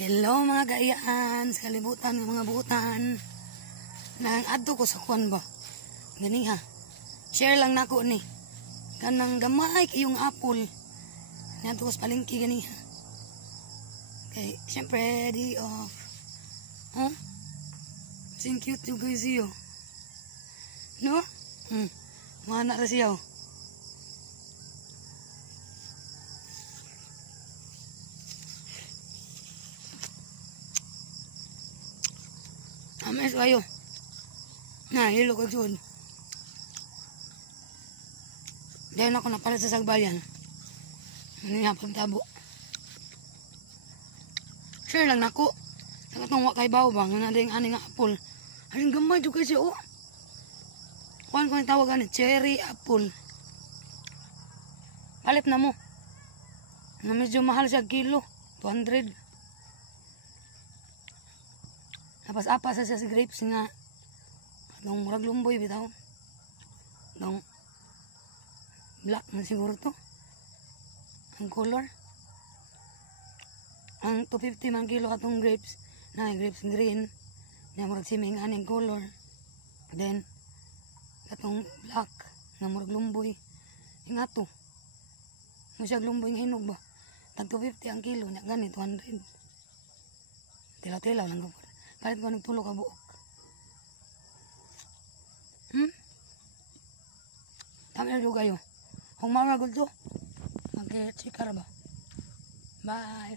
Hello mga gayaan sa kalibutan ng mga buutan. Nang adto ko sa kuan ba. Gani ha. Share lang nako ni. Kanang gamay kayong apple. Nanto ko sa palengke gani ha. Okay, syempre di off. Huh? Sing cute to guys yo. No? Mana ra siya. Ames kayo. Na, hilo ko dyan. Dahil ako napala sa sagbayan. Ano nga pagtabo. Share lang nako. Sa katong wakay baw bang. Nga na yung aning apple. Haring gamay dyan kasi oh. Kuhan ko yung tawagan ni cherry apple. Palit na mo. Na medyo mahal siya kilo. 200. Apas-apas sa si grapes nga. Nung murag lumboy bitaw. Nung black na siguro to. Ang color. Ang 250 man kilo atong grapes. Na grapes green. Na murag siming aning color. Then atong black na murag lumboy. Nga to. Nga siya lumboy nga hinog ba. Tag 250 ang kilo. Nya gani 200. Tila-tila lang ko. Palit ko nagtulo ka buok. Tama na kayo. Kung mga gulto, mag-chikara ba? Bye.